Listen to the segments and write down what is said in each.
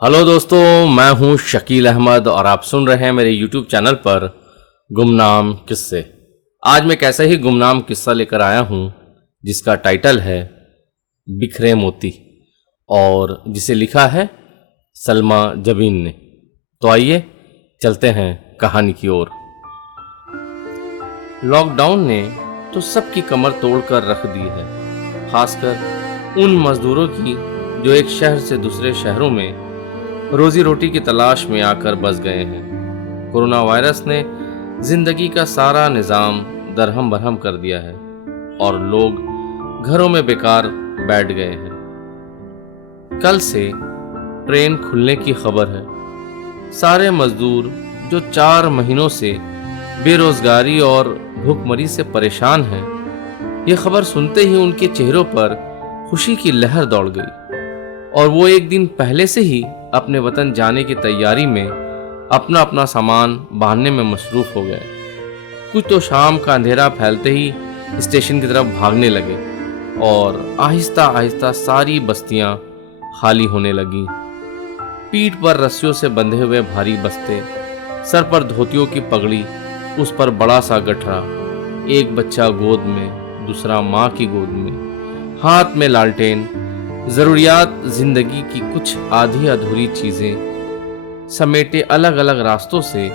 Hello दोस्तों, मैं हूं शकील अहमद और आप सुन रहे हैं मेरे YouTube चैनल पर गुमनाम किस्से। आज मैं एक ऐसा ही गुमनाम किस्सा लेकर आया हूं जिसका टाइटल है बिखरे मोती और जिसे लिखा है सलमा जबीन ने। तो आइए चलते हैं कहानी की ओर। लॉकडाउन ने तो सबकी कमर तोड़कर रख दी है, खासकर उन मजदूरों की जो एक शहर से दूसरे शहरों में रोजी रोटी की तलाश में आकर बस गए हैं। कोरोना वायरस ने जिंदगी का सारा निज़ाम दरहम बरहम कर दिया है और लोग घरों में बेकार बैठ गए हैं। कल से ट्रेन खुलने की खबर है। सारे मजदूर जो 4 महीनों से बेरोजगारी और भूखमरी से परेशान हैं, ये खबर सुनते ही उनके चेहरों पर खुशी की लहर दौड़ गई और वो एक दिन पहले से ही अपने वतन जाने की तैयारी में अपना अपना सामान बांधने में मसरूफ हो गए। कुछ तो शाम का अंधेरा फैलते ही स्टेशन की तरफ भागने लगे और आहिस्ता आहिस्ता सारी बस्तियां खाली होने लगी। पीठ पर रस्सियों से बंधे हुए भारी बस्ते, सर पर धोतियों की पगड़ी, उस पर बड़ा सा गठरा, एक बच्चा गोद में, दूसरा माँ की गोद में, हाथ में लालटेन, ज़रूरियात ज़िंदगी की कुछ आधी अधूरी चीज़ें समेटे अलग अलग रास्तों से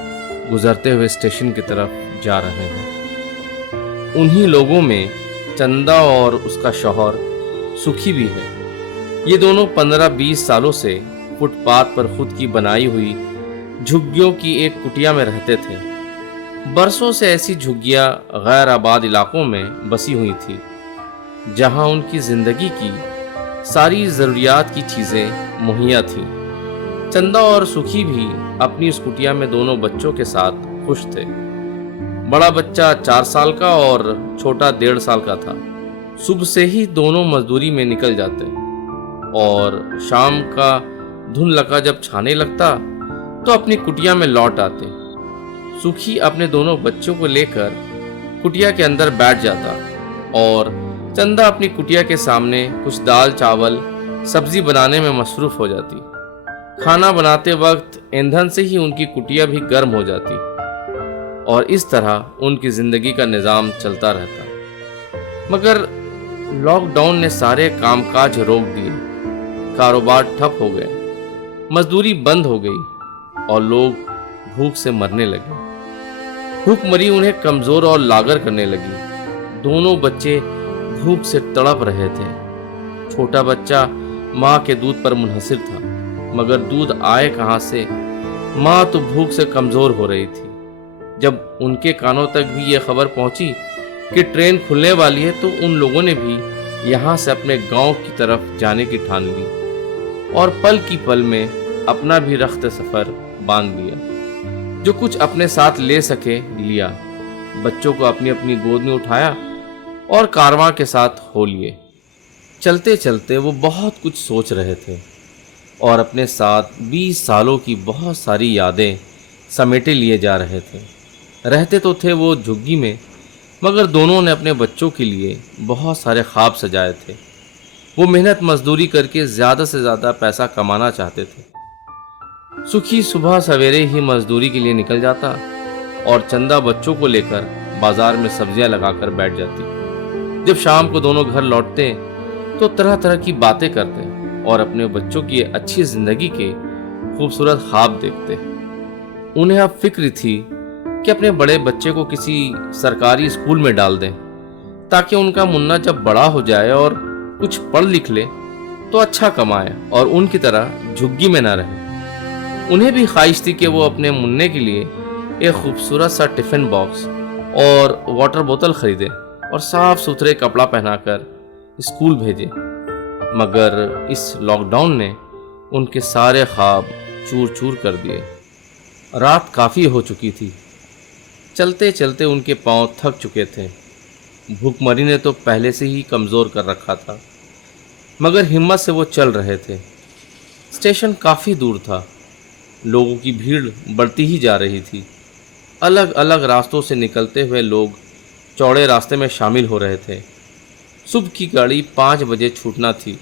गुजरते हुए स्टेशन की तरफ जा रहे हैं। उन्हीं लोगों में चंदा और उसका शौहर सुखी भी है। ये दोनों 15-20 सालों से फुटपाथ पर खुद की बनाई हुई झुग्गियों की एक कुटिया में रहते थे। बरसों से ऐसी झुग्गियां गैर आबाद इलाकों में बसी हुई थी, जहां उनकी ज़िंदगी की सारी ज़रूरियात की चीज़ें मुहैया थीं। चंदा और सुखी भी अपनी उस कुटिया में दोनों बच्चों के साथ खुश थे। बड़ा बच्चा 4 साल का और छोटा 1.5 साल का था। सुबह से ही दोनों मजदूरी में निकल जाते और शाम का धुंधलका जब छाने लगता तो अपनी कुटिया में लौट आते। सुखी अपने दोनों बच्चों को लेकर कुटिया के अंदर बैठ जाता और चंदा अपनी कुटिया के सामने कुछ दाल चावल सब्जी बनाने में मसरूफ हो जाती। खाना बनाते वक्त ईंधन से ही उनकी कुटिया भी गर्म हो जाती और इस तरह उनकी जिंदगी का निज़ाम चलता रहता। मगर लॉकडाउन ने सारे कामकाज रोक दिए, कारोबार ठप हो गए, मजदूरी बंद हो गई और लोग भूख से मरने लगे। भूखमरी उन्हें कमज़ोर और लागर करने लगी। दोनों बच्चे भूख से तड़प रहे थे। छोटा बच्चा माँ के दूध पर मुनहसिर था, मगर दूध आए कहाँ से? माँ तो भूख से कमज़ोर हो रही थी। जब उनके कानों तक भी ये खबर पहुँची कि ट्रेन खुलने वाली है, तो उन लोगों ने भी यहाँ से अपने गांव की तरफ जाने की ठान ली और पल की पल में अपना भी रख्त सफ़र बांध लिया। जो कुछ अपने साथ ले सके लिया, बच्चों को अपनी अपनी गोद में उठाया और कारवां के साथ हो लिए। चलते चलते वो बहुत कुछ सोच रहे थे और अपने साथ 20 सालों की बहुत सारी यादें समेटे लिए जा रहे थे। रहते तो थे वो झुग्गी में, मगर दोनों ने अपने बच्चों के लिए बहुत सारे ख्वाब सजाए थे। वो मेहनत मजदूरी करके ज़्यादा से ज़्यादा पैसा कमाना चाहते थे। सुखी सुबह सवेरे ही मजदूरी के लिए निकल जाता और चंदा बच्चों को लेकर बाजार में सब्जियां लगाकर बैठ जाती। जब शाम को दोनों घर लौटते तो तरह तरह की बातें करते और अपने बच्चों की अच्छी जिंदगी के खूबसूरत ख्वाब देखते। उन्हें अब फिक्र थी कि अपने बड़े बच्चे को किसी सरकारी स्कूल में डाल दें, ताकि उनका मुन्ना जब बड़ा हो जाए और कुछ पढ़ लिख ले तो अच्छा कमाए और उनकी तरह झुग्गी में ना रहे। उन्हें भी ख्वाहिश थी कि वो अपने मुन्ने के लिए एक खूबसूरत सा टिफ़िन बॉक्स और वाटर बोतल खरीदे और साफ सुथरे कपड़ा पहनाकर स्कूल भेजे। मगर इस लॉकडाउन ने उनके सारे ख्वाब चूर चूर कर दिए। रात काफ़ी हो चुकी थी। चलते चलते उनके पांव थक चुके थे। भूखमरी ने तो पहले से ही कमज़ोर कर रखा था, मगर हिम्मत से वो चल रहे थे। स्टेशन काफ़ी दूर था। लोगों की भीड़ बढ़ती ही जा रही थी। अलग अलग रास्तों से निकलते हुए लोग चौड़े रास्ते में शामिल हो रहे थे। सुबह की गाड़ी 5 बजे छूटना थी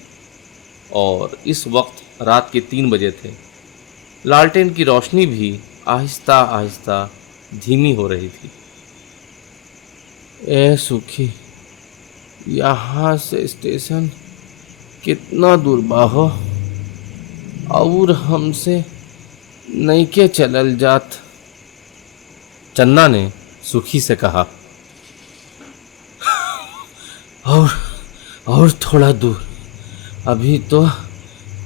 और इस वक्त रात के 3 बजे थे। लालटेन की रोशनी भी आहिस्ता आहिस्ता धीमी हो रही थी। ए सुखी, यहाँ से स्टेशन कितना दूर बाहो और हमसे नहीं के चलल जात? चन्ना ने सुखी से कहा। और थोड़ा दूर, अभी तो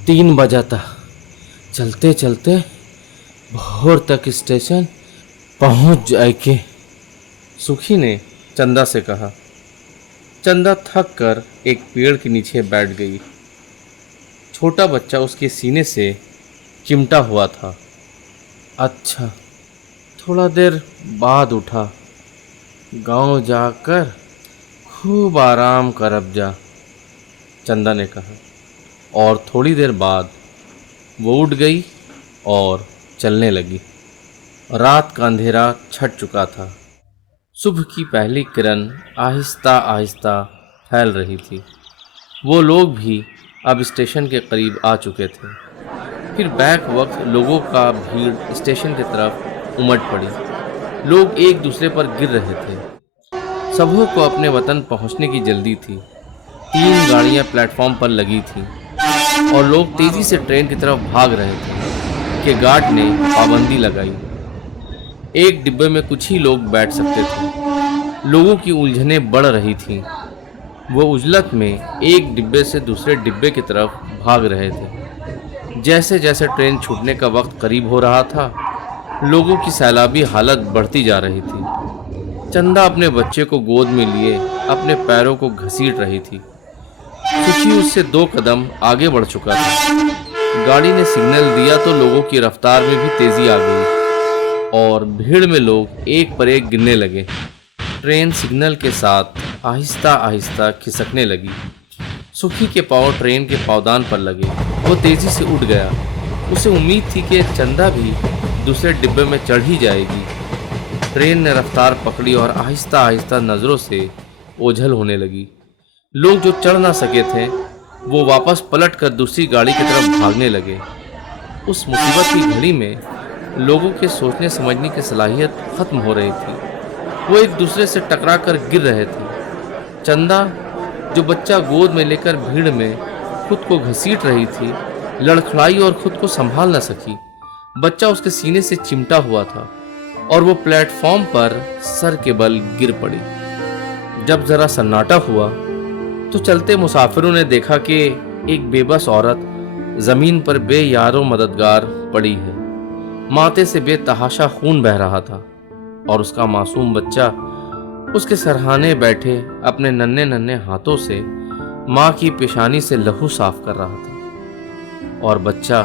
3 बजा था। चलते चलते भोर तक स्टेशन पहुंच जाएंगे, सुखी ने चंदा से कहा। चंदा थक कर एक पेड़ के नीचे बैठ गई। छोटा बच्चा उसके सीने से चिमटा हुआ था। अच्छा, थोड़ा देर बाद उठा, गांव जाकर खूब आराम करब जा, चंदा ने कहा। और थोड़ी देर बाद वो उठ गई और चलने लगी। रात का अंधेरा छट चुका था। सुबह की पहली किरण आहिस्ता आहिस्ता फैल रही थी। वो लोग भी अब स्टेशन के करीब आ चुके थे। फिर बैक वक्त लोगों का भीड़ स्टेशन की तरफ उमड़ पड़ी। लोग एक दूसरे पर गिर रहे थे। सबों को अपने वतन पहुंचने की जल्दी थी। 3 गाड़ियां प्लेटफॉर्म पर लगी थीं और लोग तेजी से ट्रेन की तरफ भाग रहे थे कि गार्ड ने पाबंदी लगाई। एक डिब्बे में कुछ ही लोग बैठ सकते थे। लोगों की उलझनें बढ़ रही थीं। वो उजलत में एक डिब्बे से दूसरे डिब्बे की तरफ भाग रहे थे। जैसे जैसे ट्रेन छूटने का वक्त करीब हो रहा था, लोगों की सैलाबी हालत बढ़ती जा रही थी। चंदा अपने बच्चे को गोद में लिए अपने पैरों को घसीट रही थी। सुखी उससे 2 कदम आगे बढ़ चुका था। गाड़ी ने सिग्नल दिया तो लोगों की रफ्तार में भी तेजी आ गई और भीड़ में लोग एक पर एक गिरने लगे। ट्रेन सिग्नल के साथ आहिस्ता आहिस्ता खिसकने लगी। सुखी के पांव ट्रेन के पावदान पर लगे। वो तेजी से उठ गया। उसे उम्मीद थी कि चंदा भी दूसरे डिब्बे में चढ़ ही जाएगी। ट्रेन ने रफ्तार पकड़ी और आहिस्ता आहिस्ता नज़रों से ओझल होने लगी। लोग जो चढ़ ना सके थे वो वापस पलट कर दूसरी गाड़ी की तरफ भागने लगे। उस मुसीबत की घड़ी में लोगों के सोचने समझने की सलाहियत खत्म हो रही थी। वो एक दूसरे से टकरा कर गिर रहे थे। चंदा, जो बच्चा गोद में लेकर भीड़ में खुद को घसीट रही थी, लड़खड़ाई और खुद को संभाल न सकी। बच्चा उसके सीने से चिमटा हुआ था और वो प्लेटफॉर्म पर सर के बल गिर पड़ी। जब जरा सन्नाटा हुआ तो चलते मुसाफिरों ने देखा कि एक बेबस औरत जमीन पर बेयारो मददगार पड़ी है। माथे से बेतहाशा खून बह रहा था और उसका मासूम बच्चा उसके सरहाने बैठे अपने नन्हे नन्हे हाथों से माँ की पेशानी से लहू साफ कर रहा था। और बच्चा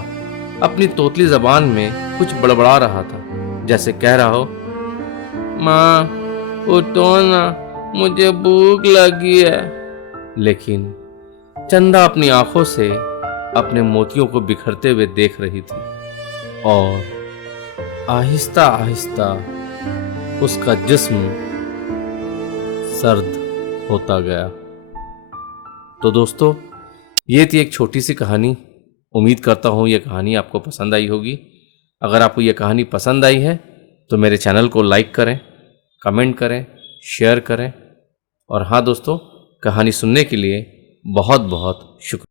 अपनी तोतली जबान में कुछ बड़बड़ा रहा था, जैसे कह रहा हो, माँ उठो ना, मुझे भूख लगी है। लेकिन चंदा अपनी आंखों से अपने मोतियों को बिखरते हुए देख रही थी और आहिस्ता आहिस्ता उसका जिस्म सर्द होता गया। तो दोस्तों, ये थी एक छोटी सी कहानी। उम्मीद करता हूँ ये कहानी आपको पसंद आई होगी। अगर आपको ये कहानी पसंद आई है तो मेरे चैनल को लाइक करें, कमेंट करें, शेयर करें। और हाँ दोस्तों, कहानी सुनने के लिए बहुत बहुत शुक्रिया।